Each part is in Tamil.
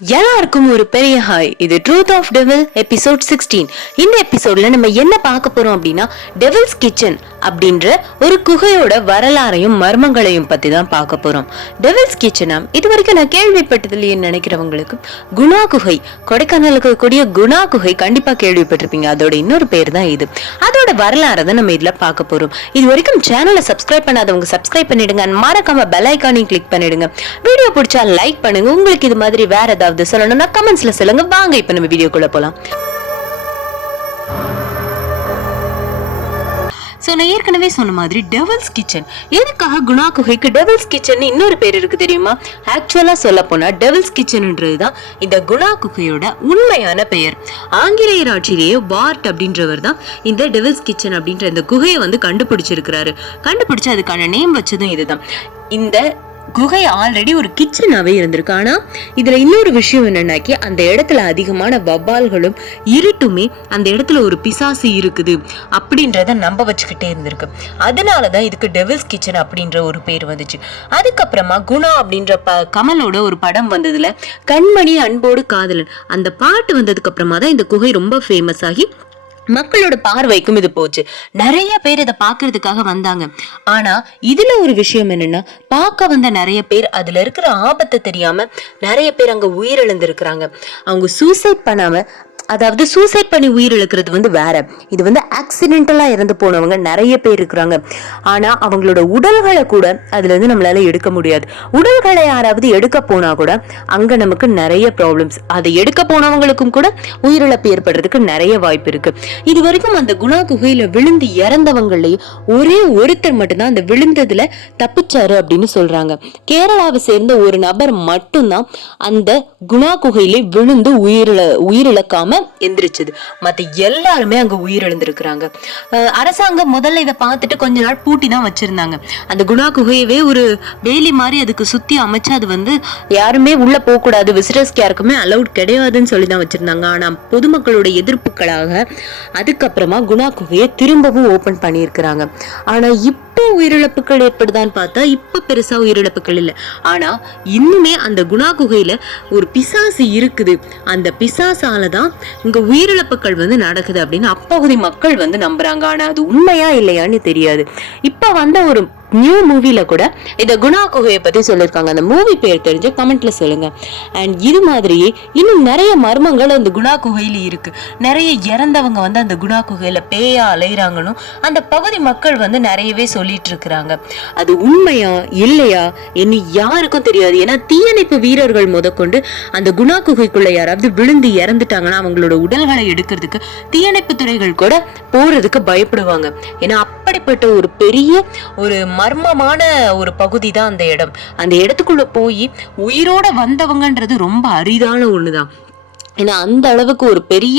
எல்லாருக்கும் ஒரு பெரிய ஹாய் இது truth of devil episode sixteen இந்த எபிசோட்ல நம்ம என்ன பார்க்க போறோம் அப்படின்னா டெவில்ஸ் கிச்சன் அப்படின்ற ஒரு குகையோட வரலாறையும் மர்மங்களையும் பத்தி தான் பார்க்க போறோம். டெவில்ஸ் கிச்சனா இது வரைக்கும் நான் கேள்விப்பட்டதுலயே நினைக்கிறவங்களுக்கு குணா குகை கொடைக்கானல் கூடிய குணா குகை கண்டிப்பா கேள்விப்பட்டிருப்பீங்க. அதோட இன்னொரு பேர் தான் இது. அதோட வரலாறை தான் நம்ம இதுல பார்க்க போறோம். இது வரைக்கும் சேனலை சப்ஸ்கிரைப் பண்ணாதவங்க சப்ஸ்கிரைப் பண்ணிடுங்க. மறக்காம பெல் ஐக்கானையும் கிளிக் பண்ணிடுங்க. வீடியோ பிடிச்சா லைக் பண்ணுங்க. உங்களுக்கு இது மாதிரி வேற ஏதாவது சொல்லணும்னா கமெண்ட்ஸ்ல சொல்லுங்க. வாங்க இப்ப நம்ம வீடியோக்குள்ள போலாம். ஸோ நான் ஏற்கனவே சொன்ன மாதிரி டெவல்ஸ் கிச்சன் எதுக்காக குணா குகைக்கு டெவல்ஸ் கிச்சன் இன்னொரு பேர் இருக்கு தெரியுமா? ஆக்சுவலாக சொல்ல போனால் டெவல்ஸ் கிச்சன்ன்றது தான் இந்த குணா குகையோட உண்மையான பெயர். ஆங்கிலேயர் ஆட்சியிலேயே வார்ட் அப்படின்றவர் தான் இந்த டெவல்ஸ் கிச்சன் அப்படின்ற இந்த குகையை வந்து கண்டுபிடிச்சிருக்கிறாரு. கண்டுபிடிச்சு அதுக்கான நேம் வச்சதும் இதுதான். இந்த குகை ஆல்ரெடி ஒரு கிச்சனாகவே இருந்திருக்கு. ஆனால் இதில் இன்னொரு விஷயம் என்னன்னாக்கி அந்த இடத்துல அதிகமான வவ்வால்களும் இருட்டுமே அந்த இடத்துல ஒரு பிசாசு இருக்குது அப்படின்றத நம்ப வச்சுக்கிட்டே இருந்திருக்கு. அதனால தான் இதுக்கு டெவில்ஸ் கிச்சன் அப்படின்ற ஒரு பேர் வந்துச்சு. அதுக்கப்புறமா குணா அப்படின்ற ப கமலோட ஒரு படம் வந்ததில் கண்மணி அன்போடு காதலன். அந்த பாட்டு வந்ததுக்கு அப்புறமா தான் இந்த குகை ரொம்ப ஃபேமஸ் ஆகி மக்களோட பார்வைக்கும் இது போச்சு. நிறைய பேர் இதை பார்க்கறதுக்காக வந்தாங்க. ஆனா இதுல ஒரு விஷயம் என்னன்னா பார்க்க வந்த நிறைய பேர் அதுல இருக்கிற ஆபத்தை தெரியாம நிறைய பேர் அங்க உயிரிழந்திருக்கிறாங்க. அவங்க சூசைட் பண்ணாம அதாவது சூசைட் பண்ணி உயிரிழக்கிறது வந்து வேற. இது வந்து ஆக்சிடென்டலாக இறந்து போனவங்க நிறைய பேர் இருக்கிறாங்க. ஆனா அவங்களோட உடல்களை கூட அதுல இருந்து நம்மளால எடுக்க முடியாது. உடல்களை யாராவது எடுக்க போனா கூட அங்க நமக்கு நிறைய ப்ராப்ளம்ஸ் அதை எடுக்க போனவங்களுக்கும் கூட உயிரிழப்பு ஏற்படுறதுக்கு நிறைய வாய்ப்பு இருக்கு. இது வரைக்கும் அந்த குணா குகையில விழுந்து இறந்தவங்களையும் ஒரே ஒருத்தர் மட்டும்தான் அந்த விழுந்ததுல தப்பிச்சாரு அப்படின்னு சொல்றாங்க. கேரளாவை சேர்ந்த ஒரு நபர் மட்டும்தான் அந்த குணா குகையிலே விழுந்து உயிரிழ உயிரிழக்காம எந்திரிச்சது. மத்த எல்லாருமே அங்க உயிரிழந்திருக்கிறாங்க. அரசாங்கம் முதல்ல இதை பார்த்துட்டு கொஞ்ச நாள் பூட்டி தான் வச்சிருந்தாங்க. அந்த குணா குகையவே ஒரு வேலி மாதிரி அதுக்கு சுத்தி அமைச்சு அது வந்து யாருமே உள்ள போக கூடாது. விசிட்டர்ஸ்க்கு யாருக்குமே அலௌட் கிடையாதுன்னு சொல்லி தான் வச்சிருந்தாங்க. ஆனா பொதுமக்களோட எதிர்ப்புகளாக அதுக்கப்புறமா குணா குகையை திரும்பவும் ஓபன் பண்ணியிருக்கிறாங்க. ஆனா இப்போ உயிரிழப்புகள் ஏற்படுதான்னு பார்த்தா இப்ப பெருசா உயிரிழப்புகள் இல்லை. ஆனா இன்னுமே அந்த குணா குகையில ஒரு பிசாசு இருக்குது. அந்த பிசாசால தான் இங்க உயிரிழப்புகள் வந்து நடக்குது அப்படின்னு அப்பகுதி மக்கள் வந்து நம்புறாங்க. ஆனா அது உண்மையா இல்லையான்னு தெரியாது. இப்ப வந்த ஒரு நியூ மூவியில் கூட இந்த குணா குகையை பற்றி சொல்லியிருக்காங்க. அந்த மூவி பேர் தெரிஞ்சு கமெண்ட்ல சொல்லுங்க. அண்ட் இது மாதிரியே இன்னும் நிறைய மர்மங்கள் அந்த குணா குகையில் இருக்கு. நிறைய இறந்தவங்க வந்து அந்த குணா குகையில் பேயா அலைகிறாங்கன்னு அந்த பகுதி மக்கள் வந்து நிறையவே சொல்லிட்டு இருக்கிறாங்க. அது உண்மையா இல்லையா? என்ன யாருக்கும் தெரியாது. ஏன்னா தீயணைப்பு வீரர்கள் முதற்கொண்டு அந்த குணா குகைக்குள்ள யாராவது விழுந்து இறந்துட்டாங்கன்னா அவங்களோட உடல்களை எடுக்கிறதுக்கு தீயணைப்பு துறைகள் கூட போறதுக்கு பயப்படுவாங்க. ஏன்னா அப்படிப்பட்ட ஒரு பெரிய ஒரு மர்மமான ஒரு பகுதி தான் அந்த இடம். அந்த இடத்துக்குள்ள போய் உயிரோட வந்தவங்கன்றது ரொம்ப அரிதான ஒண்ணுதான். ஏன்னா அந்த அளவுக்கு ஒரு பெரிய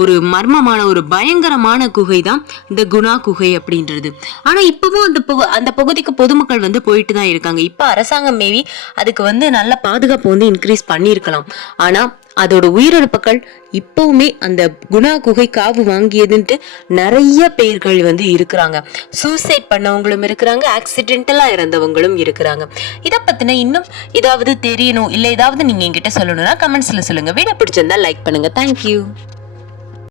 ஒரு மர்மமான ஒரு பயங்கரமான குகை தான் இந்த குணா குகை அப்படின்றது. ஆனா இப்பவும் அந்த அந்த பகுதிக்கு பொதுமக்கள் வந்து போயிட்டு தான் இருக்காங்க. இப்போ அரசாங்கம் மேவி அதுக்கு வந்து நல்ல பாதுகாப்பு வந்து இன்க்ரீஸ் பண்ணியிருக்கலாம். ஆனா அதோட உயிரிழப்புகள் இப்பவுமே அந்த குணா குகை காவு வாங்கியதுன்ட்டு நிறைய பேர்கள் வந்து இருக்கிறாங்க. சூசைட் பண்ணவங்களும் இருக்கிறாங்க ஆக்சிடென்டலாக இறந்தவங்களும் இருக்கிறாங்க. இதை பத்தின இன்னும் ஏதாவது தெரியணும் இல்லை ஏதாவது நீங்கள் என்கிட்ட சொல்லணும்னா கமெண்ட்ஸ்ல சொல்லுங்கள் வீடியோ பிடிச்சிருந்தா லைக் பண்ணுங்க. தேங்க்யூ